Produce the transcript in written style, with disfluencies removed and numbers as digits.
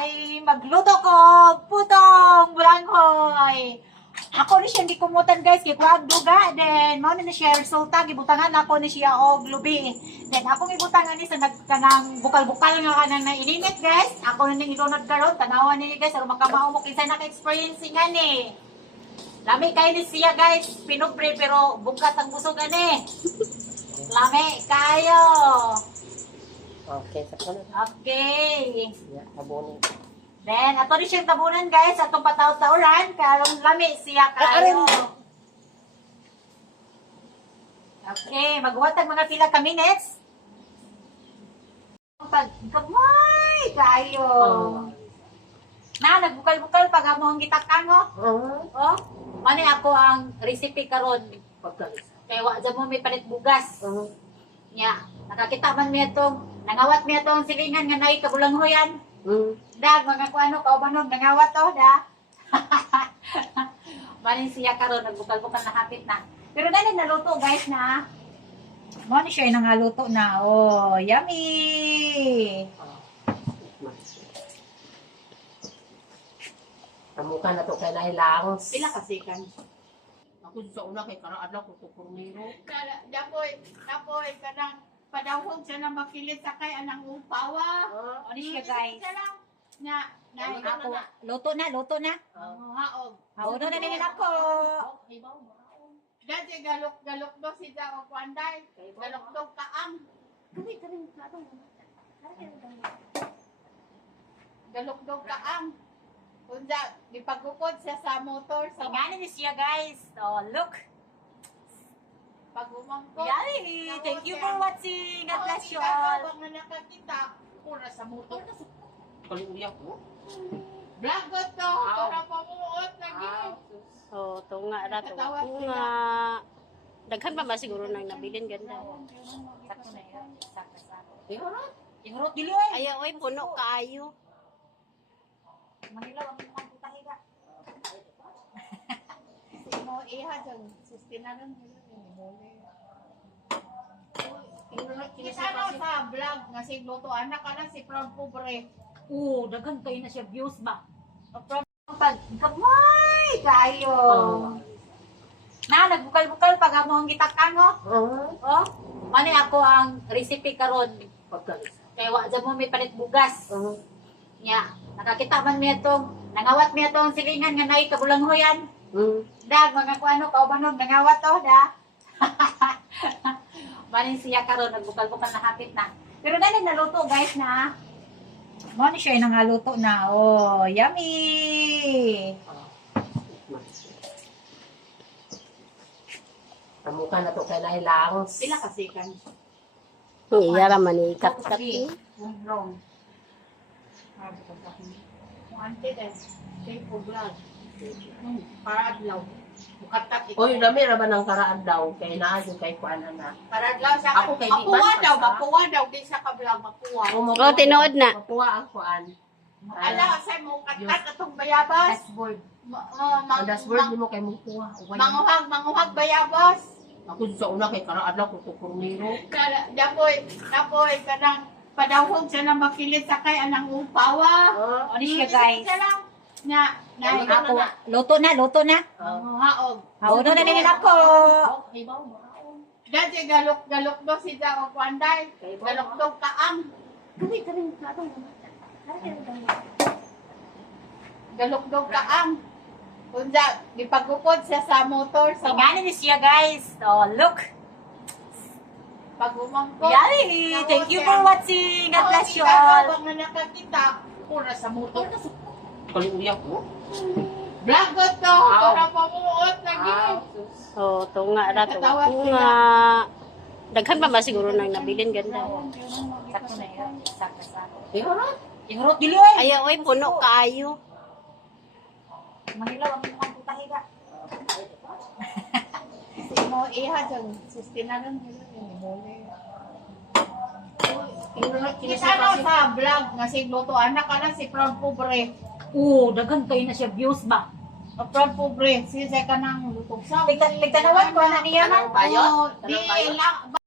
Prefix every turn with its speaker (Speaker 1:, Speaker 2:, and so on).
Speaker 1: kay magluto ko putong bulanghoy. Ako ni siya hindi kumutan guys kay kuag duga then mao na siya resulta gibutangan ako ni siya og lubi. Then ako gibutangan ni sa nagkanang bukal-bukal nga kanang naininit guys. Ako na ning ilunod karon tanawan ni guys aron makamao mo kinsa naka-experience nga ni. Lami kay ni siya guys, pinubre pero bukat ang busog ani. Lami kayo.
Speaker 2: Okay, sa kanan.
Speaker 1: Okay.
Speaker 2: Yeah, tabunin.
Speaker 1: Then, ato rin siyang tabunan guys, atong pataw-tauran, karong lami siya kayo. Okay, magwatag mga pila ka minutes. Kamay kayo. Na, nagbukal-bukal pag amo ang gitakang mo. Oh, mani ako ang recipe karon. Kaya wa dyan mo may palit bugas. Nya, nakakita man mi itong, nangawat mi itong silingan nga naay kabulanghoyan. Dag, mga kuano, kaubanog, nangawat to, da. Manin siya karon nagbukal-bukal na hapit na. Pero dahil naluto, guys, na. Mo ni siya nangaluto na. Oh, yummy!
Speaker 2: Kamuka na to kay nahilangs.
Speaker 3: Pila kasi kan.
Speaker 2: Ako sa una kay karaan lang kung kukurmiro.
Speaker 3: Dapoy kanang padawhog siya na makilit sa kay anang upawa.
Speaker 1: Ano siya, guys?
Speaker 3: Na
Speaker 1: Ako, luto na.
Speaker 3: haog.
Speaker 1: Hauno na nila ko.
Speaker 3: Dati galok do si da og kwanday. Galok do kaang. Galok do kaang. Unsa gipagukod siya sa motor sa
Speaker 1: Tingnan ni siya, guys. Oh, look.
Speaker 3: pagumangkot.
Speaker 1: Yummy! Thank you for watching. God bless you all.
Speaker 3: Bang na nakakita, pura sa motor na
Speaker 2: Kaluya ko.
Speaker 3: Blagot to, para pamuot lagi.
Speaker 4: Oh, tunga ra to.
Speaker 3: Katawa
Speaker 4: Tunga. Daghan pa ba siguro nang nabilin ganda.
Speaker 1: Sakto na yun. Sakto.
Speaker 2: Iharot.
Speaker 1: Ihurot dili oy.
Speaker 4: Ayaw oy puno kaayo.
Speaker 1: Manila ang mga putahiga.
Speaker 3: Si mo iha dyan, sustinaran nila yung muli. Kita na sa vlog nga si Luto anak ka na si Proud Pobre.
Speaker 1: Daghan kayo na siya views ba? Pag kamay kayo. Na, nagbukal-bukal pag amo ang gitakang mo. Oh, mani ako ang recipe karon. Kaya wa dyan mo may palit bugas. Nya, nakakita man mi itong, nangawat mi itong silingan nga naay kabulanghoyan. Dag, mga kuano, kaubanog, nangawat to, da. Manin siya karon nagbukal-bukal na hapit na. Pero dahil naluto guys na. Mo ni siya nangaluto na. Oh, yummy!
Speaker 2: Kamuka na to kay nahilangs.
Speaker 3: Pila kasi kan.
Speaker 4: Iya ra man ikat-kat.
Speaker 3: Wrong. Ante din. Say po vlog. Para adlaw. Bukatat ito.
Speaker 2: Oy, dami ra ba ng karaan daw kay naa yung kay kuan na.
Speaker 3: Para adlaw siya.
Speaker 2: Ako kay di
Speaker 3: Mapuwa
Speaker 2: ba,
Speaker 3: daw,
Speaker 2: basta?
Speaker 3: mapuwa daw. Di siya ka-vlog, mapuwa.
Speaker 4: Oh, tinuod na.
Speaker 2: Mapuwa ang kuan.
Speaker 3: Ala, say mo katat atong bayabas.
Speaker 1: Dashboard.
Speaker 2: Ang dashboard mo kay mukuha.
Speaker 3: Manguhag bayabas.
Speaker 2: Ako sa una kay karaan lang kung kukurmiro.
Speaker 3: Dapoy kanang padawhog siya na makilit sa kay anang upawa.
Speaker 1: Ano siya guys?
Speaker 3: Na
Speaker 1: Ako, luto na.
Speaker 3: haog.
Speaker 1: Hauno na nila ko.
Speaker 3: Dati galok do si da og kwanday. Galok do kaang. Galok do kaang. Unsa gipagukod siya sa motor sa
Speaker 1: Tingnan ni siya guys. Oh, look.
Speaker 3: pagumangkot.
Speaker 1: Yummy! Thank you for watching. God bless you all.
Speaker 3: Bang na nakakita, pura sa motor na
Speaker 2: Kaluya ko.
Speaker 3: Blagot to, para pamuot lagi.
Speaker 4: Oh, tunga ra to.
Speaker 3: Katawa
Speaker 4: Tunga. Daghan pa ba siguro nang nabilin ganda.
Speaker 1: Sakto na yun. Sakto.
Speaker 2: Iharot.
Speaker 1: Ihurot dili oy.
Speaker 4: Ayaw oy puno kaayo.
Speaker 1: Manila ang mga putahiga.
Speaker 3: Si mo iha dyan, sustinaran nila yung muli. Kita na sa vlog nga si Luto anak ka na si Proud Pobre.
Speaker 1: Daghan kayo na siya views ba?
Speaker 3: Proud Pobre, siya ka nang lutog sa.
Speaker 1: Tigtanawan ko na niya man.
Speaker 2: Tayo?
Speaker 3: Di lang,